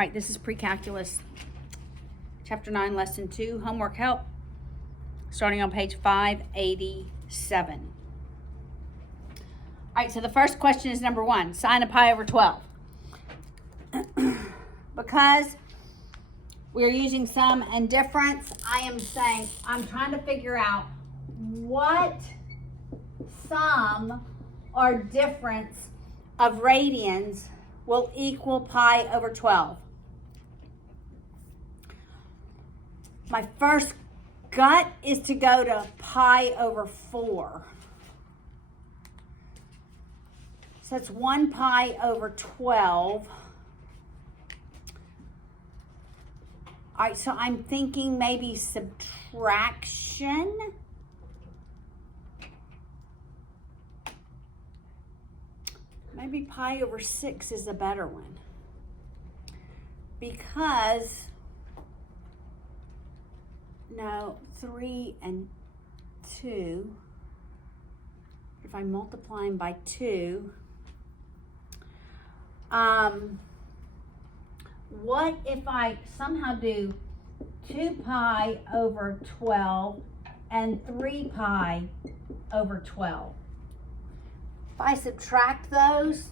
right, this is Precalculus Chapter 9, Lesson 2, Homework Help, starting on page 587. All right, so the first question is number 1, sine of pi over 12. Because we're using sum and difference, I am saying I'm trying to figure out what sum or difference of radians will equal pi over 12. My first gut is to go to pi over 4. So that's 1 pi over 12. All right, so I'm thinking maybe subtraction. Maybe pi over 6 is a better one. Because, no, 3 and 2, if I multiply them by 2, what if I somehow do 2 pi over 12 and 3 pi over 12? If I subtract those,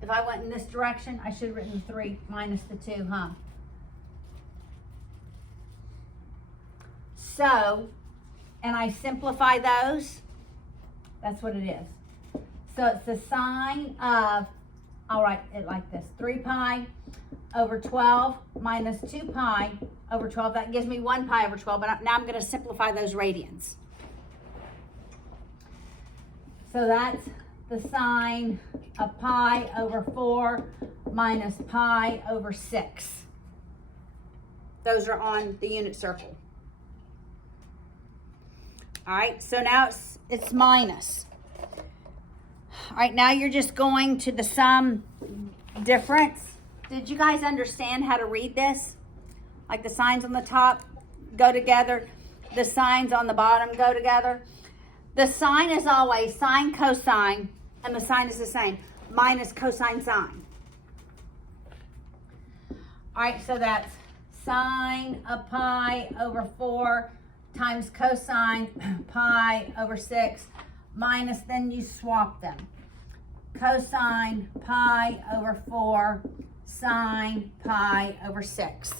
if I went in this direction, I should have written 3 minus the 2, huh? So, and I simplify those, that's what it is. So it's the sine of, I'll write it like this, 3 pi over 12 minus 2 pi over 12. That gives me 1 pi over 12, but now I'm going to simplify those radians. So that's the sine of pi over 4 minus pi over 6. Those are on the unit circle. All right, so now it's minus. All right, now you're just going to the sum difference. Did you guys understand how to read this? Like the signs on the top go together, the signs on the bottom go together. The sign is always sine cosine, and the sign is the same, minus cosine sine. All right, so that's sine of pi over 4 times cosine pi over 6 minus, then you swap them. Cosine pi over 4 sine pi over 6.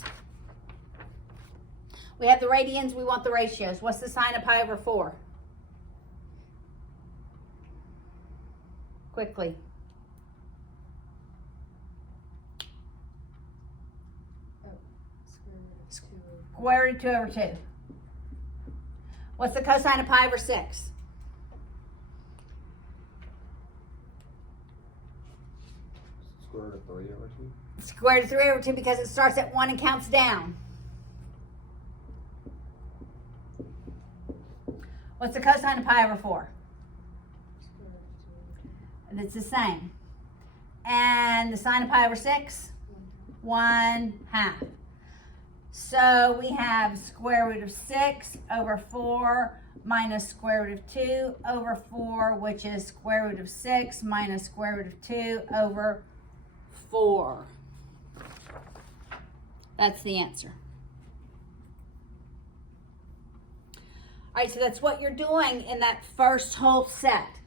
We have the radians, we want the ratios. What's the sine of pi over 4? Quickly. Square root of 2 over 2. What's the cosine of pi over 6? Square root of 3 over 2. Square root of 3 over 2 because it starts at 1 and counts down. What's the cosine of pi over 4? And it's the same. And the sine of pi over 6? 1/2. So we have square root of 6 over 4 minus square root of 2 over 4, which is square root of 6 minus square root of 2 over 4. That's the answer. All right, so that's what you're doing in that first whole set.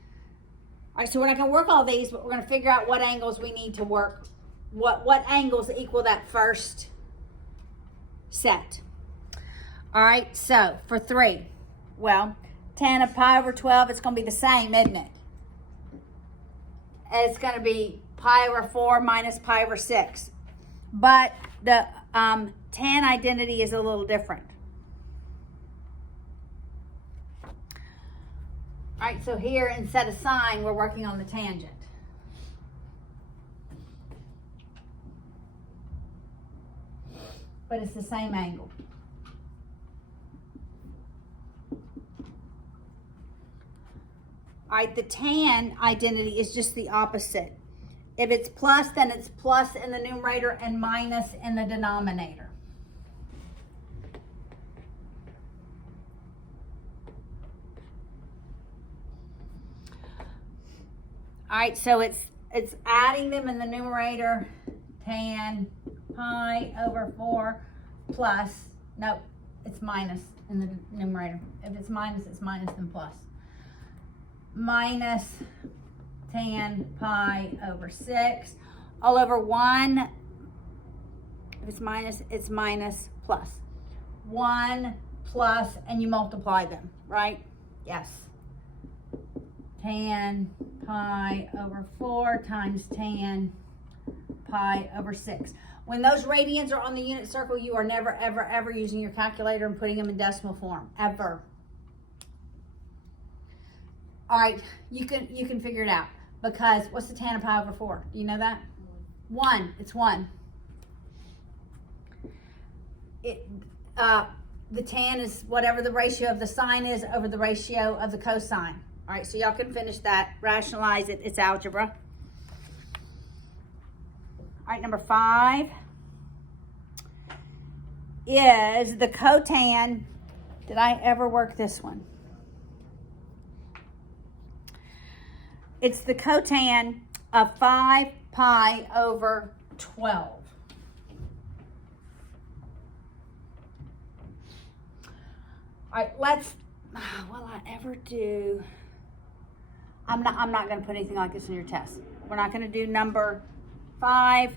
All right, so we're not going to work all these, but we're going to figure out what angles we need to work, what angles equal that first set. All right, so for 3, well, tan of pi over 12, it's going to be the same, isn't it? It's going to be pi over 4 minus pi over 6. But the tan identity is a little different. All right, so here instead of sine, we're working on the tangent. But it's the same angle. All right, the tan identity is just the opposite. If it's plus, then it's plus in the numerator and minus in the denominator. All right, so it's adding them in the numerator, tan pi over 4 plus, nope, it's minus in the numerator. If it's minus then plus. Minus tan pi over 6 all over 1. If it's minus plus. 1 plus, and you multiply them, right? Yes. Tan pi over 4 times tan pi over 6. When those radians are on the unit circle, you are never, ever, ever using your calculator and putting them in decimal form, ever. All right, you can figure it out, because what's the tan of pi over 4? Do you know that? 1. It's 1. The tan is whatever the ratio of the sine is over the ratio of the cosine. All right, so y'all can finish that, rationalize it. It's algebra. All right, number 5 is the cotan. Did I ever work this one? It's the cotan of 5 pi over 12. All right, let's, will I ever do, I'm not going to put anything like this in your test. We're not going to do number 5.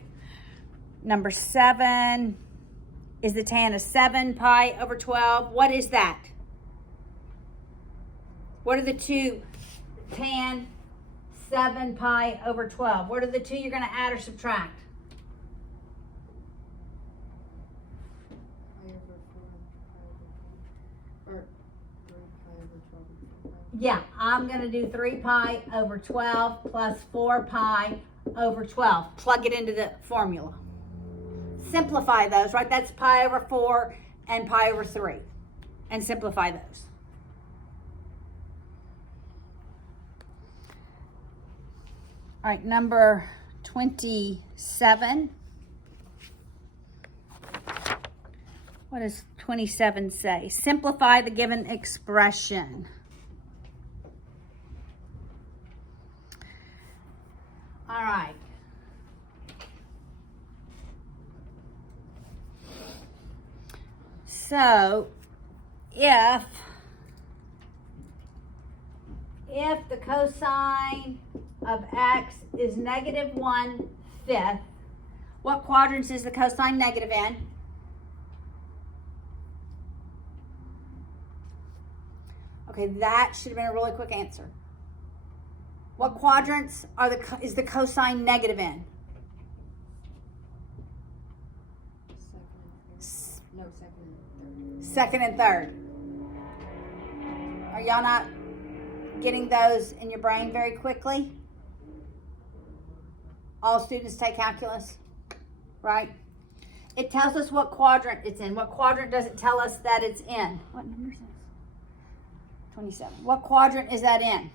Number 7 is the tan of 7 pi over 12. What is that? What are the two? Tan 7 pi over 12. What are the two you're going to add or subtract? Yeah, I'm going to do 3 pi over 12 plus 4 pi over 12. Plug it into the formula. Simplify those, right? That's pi over 4 and pi over 3. And simplify those. All right, number 27. What does 27 say? Simplify the given expression. All right. So, if the cosine of x is negative 1/5, what quadrants is the cosine negative in? Okay, that should have been a really quick answer. What quadrants is the cosine negative in? Second and third. Are y'all not getting those in your brain very quickly? All students take calculus, right? It tells us what quadrant it's in. What quadrant does it tell us that it's in? What number is this? 27. What quadrant is that in?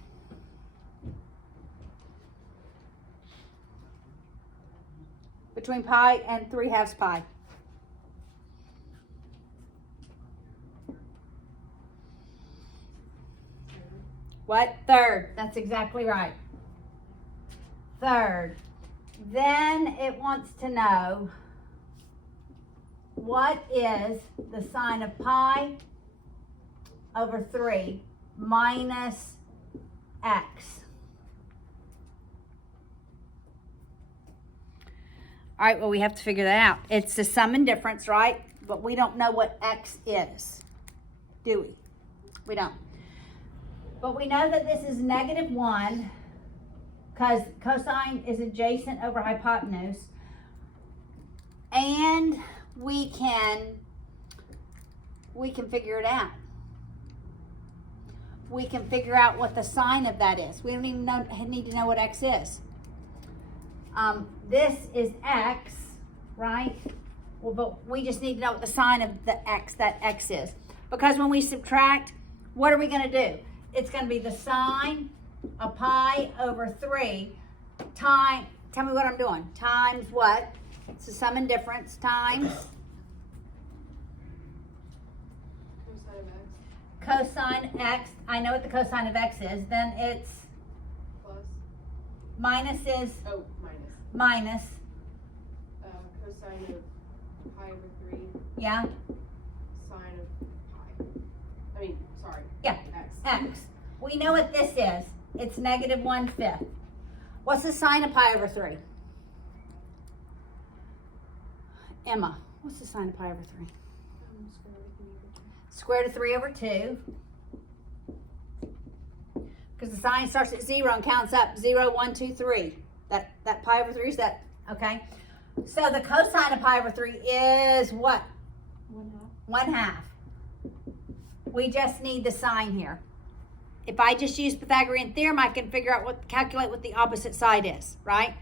Between pi and 3/2 pi. What? Third. That's exactly right. Third. Then it wants to know what is the sine of pi over 3 minus x. All right, well, we have to figure that out. It's the sum and difference, right? But we don't know what x is, do we? We don't. But we know that this is negative 1 because cosine is adjacent over hypotenuse. And we can figure it out. We can figure out what the sine of that is. We don't even need to know what x is. This is x, right? Well, but we just need to know what the sine of the x, that x is. Because when we subtract, what are we going to do? It's going to be the sine of pi over 3 times, tell me what I'm doing, times what? It's the sum and difference times cosine x. I know what the cosine of x is. Then it's plus minus is minus minus cosine of pi over 3, Yeah? sine of pi. I mean, sorry. Yeah. X. X. We know what this is. It's negative 1/5. What's the sine of pi over 3? Emma, what's the sine of pi over 3? Square root of 3 over 2. Because the sign starts at 0 and counts up 0, 1, 2, 3. That pi over 3 is that, okay? So the cosine of pi over 3 is what? 1/2. We just need the sign here. If I just use Pythagorean theorem, I can figure out calculate what the opposite side is, right?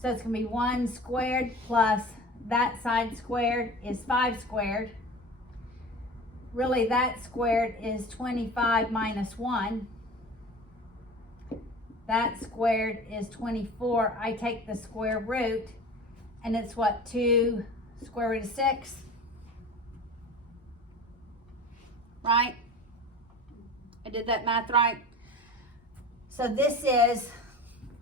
So it's going to be 1 squared plus that side squared is 5 squared. Really, that squared is 25 minus 1. That squared is 24. I take the square root, and it's what, 2 square root of 6? Right? I did that math right? So this is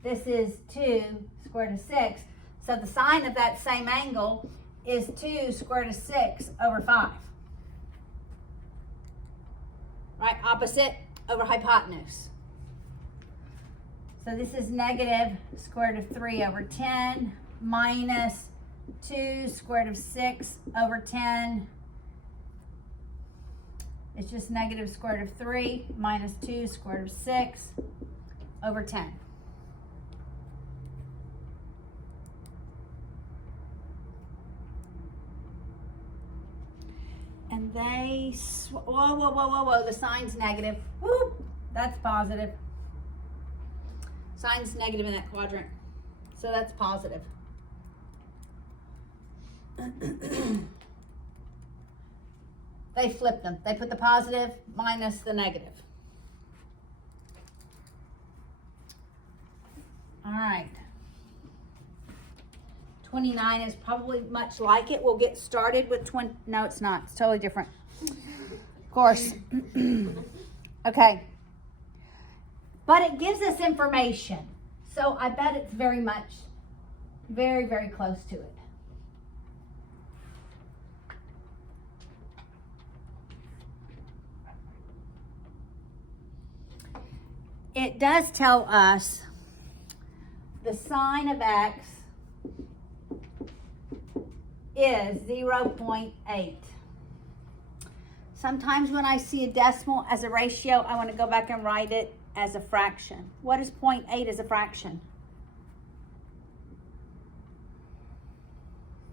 2 square root of 6. So the sine of that same angle is 2 square root of 6 over 5. Right? Opposite over hypotenuse. So this is negative square root of 3 over 10 minus 2 square root of 6 over 10. It's just negative square root of 3 minus 2 square root of 6 over 10. And they, whoa, the sign's negative. Woo, that's positive. Sign's negative in that quadrant. So that's positive. They flip them. They put the positive minus the negative. All right. 29 is probably much like it. We'll get started with 20. No, it's not. It's totally different. Of course. Okay. But it gives us information. So I bet it's very much, very, very close to it. It does tell us the sine of x is 0.8. Sometimes when I see a decimal as a ratio, I want to go back and write it as a fraction. What is 0.8 as a fraction?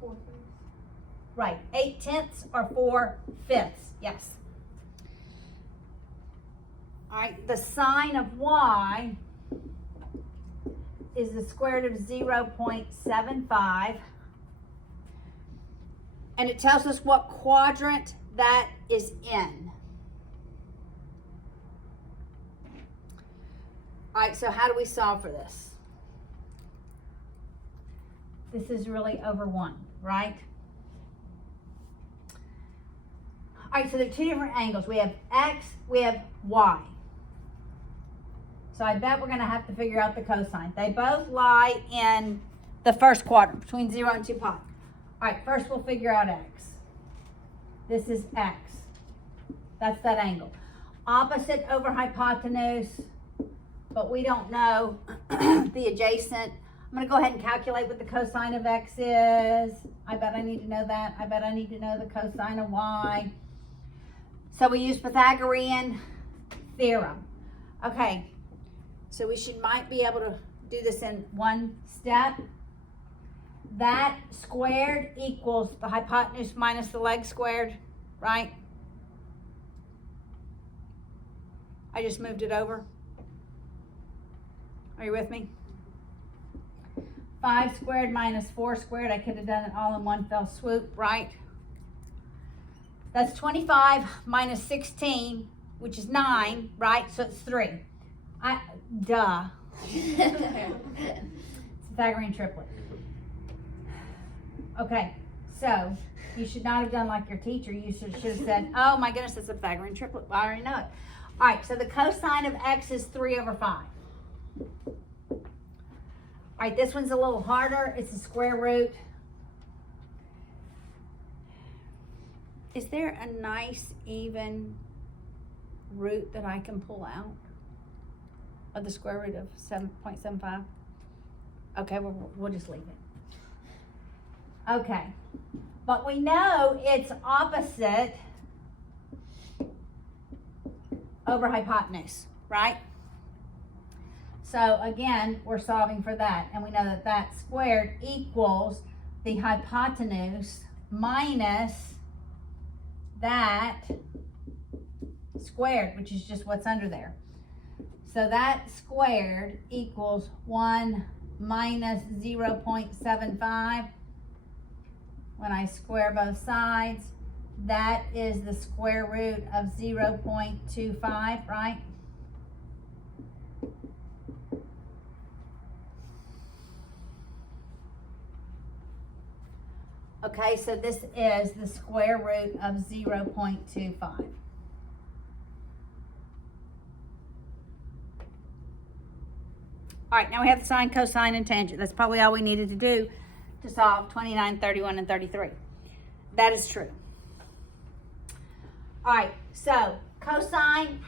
4/5. Right, 8/10 or 4/5, yes. All right, the sine of y is the square root of 0.75. And it tells us what quadrant that is in. All right, so how do we solve for this? This is really over 1, right? All right, so there are two different angles. We have x, we have y. So I bet we're going to have to figure out the cosine. They both lie in the first quadrant, between 0 and 2 pi. All right, first we'll figure out x. This is x. That's that angle. Opposite over hypotenuse, but we don't know the adjacent. I'm going to go ahead and calculate what the cosine of x is. I bet I need to know that. I bet I need to know the cosine of y. So we use Pythagorean theorem. Okay, so might be able to do this in one step. That squared equals the hypotenuse minus the leg squared, right? I just moved it over. Are you with me? 5 squared minus 4 squared. I could have done it all in one fell swoop, right? That's 25 minus 16, which is 9, right? So it's 3. Duh. It's a Pythagorean triplet. Okay, so you should not have done like your teacher. You should have said, oh my goodness, it's a Pythagorean triplet. Well, I already know it. All right, so the cosine of x is 3 over 5. All right, this one's a little harder. It's the square root Is there a nice even root that I can pull out of the square root of 7.75? Okay, we'll just leave it. Okay, but we know it's opposite over hypotenuse, right? So again, we're solving for that, and we know that that squared equals the hypotenuse minus that squared, which is just what's under there. So that squared equals 1 minus 0.75. When I square both sides, that is the square root of 0.25, right? Okay, so this is the square root of 0.25. All right, now we have the sine, cosine, and tangent. That's probably all we needed to do to solve 29, 31, and 33. That is true. All right, so cosine,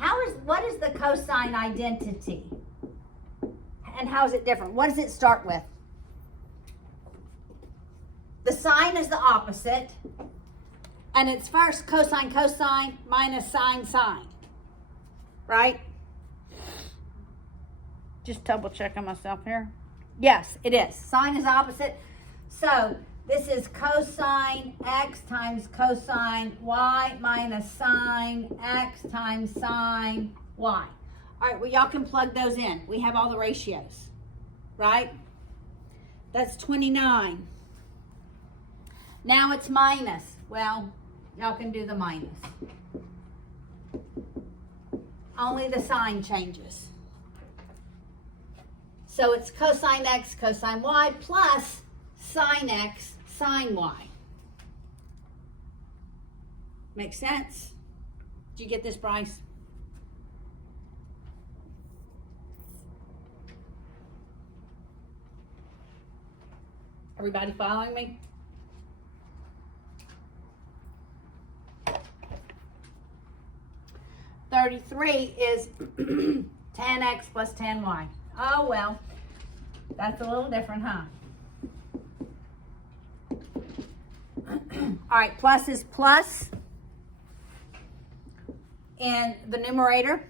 what is the cosine identity? And how is it different? What does it start with? The sine is the opposite, and it's first cosine, cosine, minus sine, sine, right? Just double checking myself here. Yes, it is. Sine is opposite. So this is cosine x times cosine y minus sine x times sine y. All right, well, y'all can plug those in. We have all the ratios, right? That's 29. Now it's minus. Well, y'all can do the minus. Only the sign changes. So it's cosine x, cosine y, plus sine x, sine y. Make sense? Did you get this, Bryce? Everybody following me? $33 is tan x plus tan y. Oh, well, that's a little different, huh? All right, plus is plus in the numerator,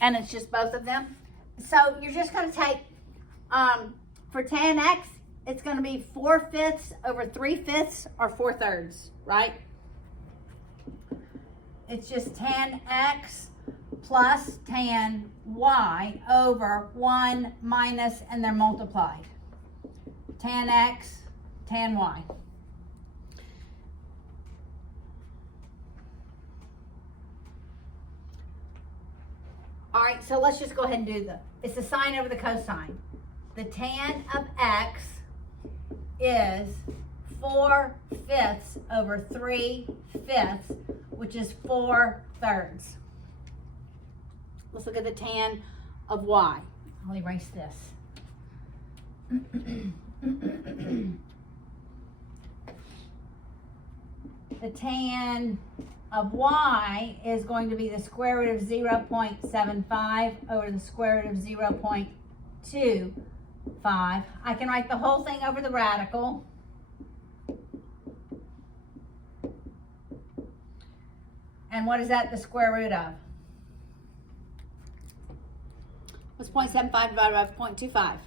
and it's just both of them. So you're just going to take, for tan x, it's going to be 4/5 over 3/5 or 4/3, right? It's just tan x plus tan y over 1 minus, and they're multiplied. Tan x, tan y. All right, so let's just go ahead and do it's the sine over the cosine. The tan of x is 4/5 over 3/5, which is 4/3. Let's look at the tan of y. I'll erase this. The tan of y is going to be the square root of 0.75 over the square root of 0.25. I can write the whole thing over the radical. And what is that the square root of? What's 0.75 divided by 0.25?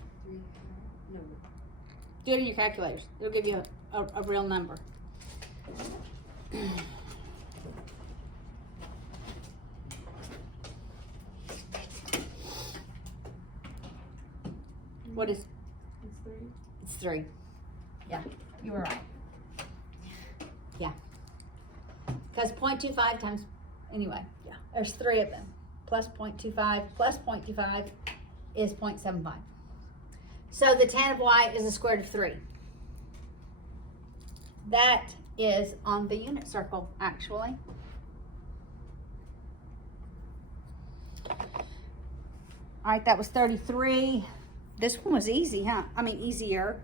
No. Do it in your calculators. It'll give you a real number. What is? It's 3. It's 3. Yeah, you were right. Yeah. Because 0.25 times, anyway, yeah, there's 3 of them. Plus 0.25 plus 0.25 is 0.75. So the tan of y is the square root of 3. That is on the unit circle, actually. All right, that was 33. This one was easy, huh? I mean, easier.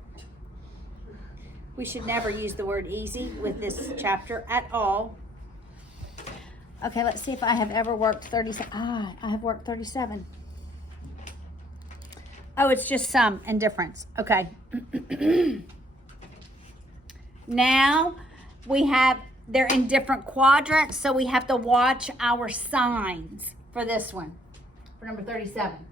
We should never use the word easy with this chapter at all. Okay, let's see if I have ever worked 37. Ah, I have worked 37. Oh, it's just sum and difference. Okay. Now we have, they're in different quadrants, so we have to watch our signs for this one, for number 37.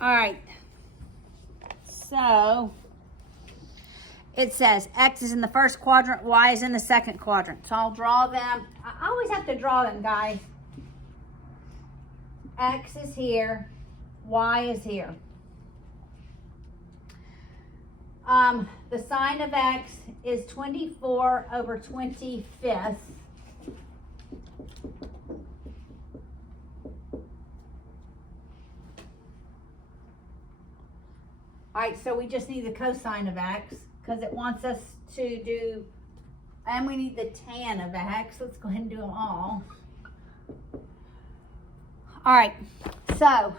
All right, so it says X is in the first quadrant, Y is in the second quadrant. So I'll draw them. I always have to draw them, guys. X is here, Y is here. The sign of X is 24 over 25th. All right, so we just need the cosine of X because it wants us to do, and we need the tan of X. Let's go ahead and do them all. All right, so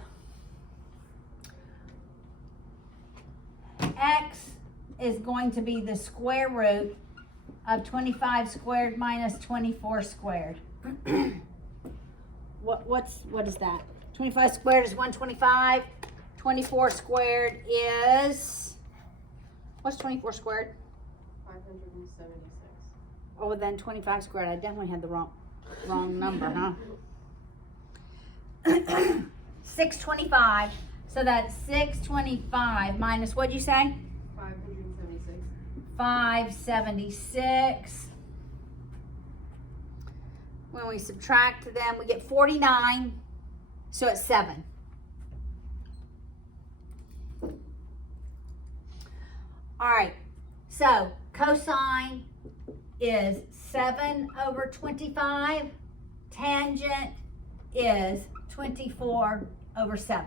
X is going to be the square root of 25 squared minus 24 squared. What is that? 25 squared is 125. 24 squared is, what's 24 squared? 576. Oh, then 25 squared. I definitely had the wrong number, huh? 625. So that's 625 minus, what'd you say? 576. 576. When we subtract them, we get 49. So it's 7. All right, so cosine is 7 over 25. Tangent is 24 over 7.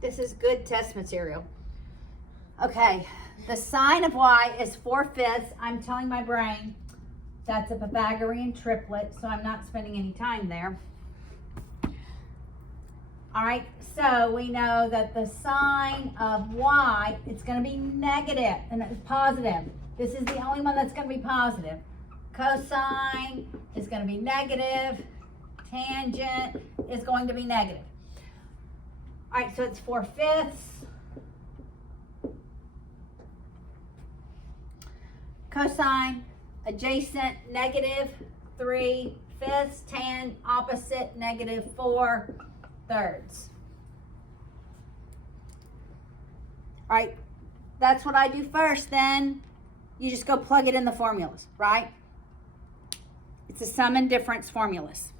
This is good test material. Okay, the sine of Y is 4/5. I'm telling my brain that's a Pythagorean triplet, so I'm not spending any time there. All right, so we know that the sine of Y, it's going to be negative and it's positive. This is the only one that's going to be positive. Cosine is going to be negative. Tangent is going to be negative. All right, so it's 4/5. Cosine, adjacent, negative 3/5. Tan, opposite, negative 4/3. All right, that's what I do first. Then you just go plug it in the formulas, right? It's a sum and difference formulas.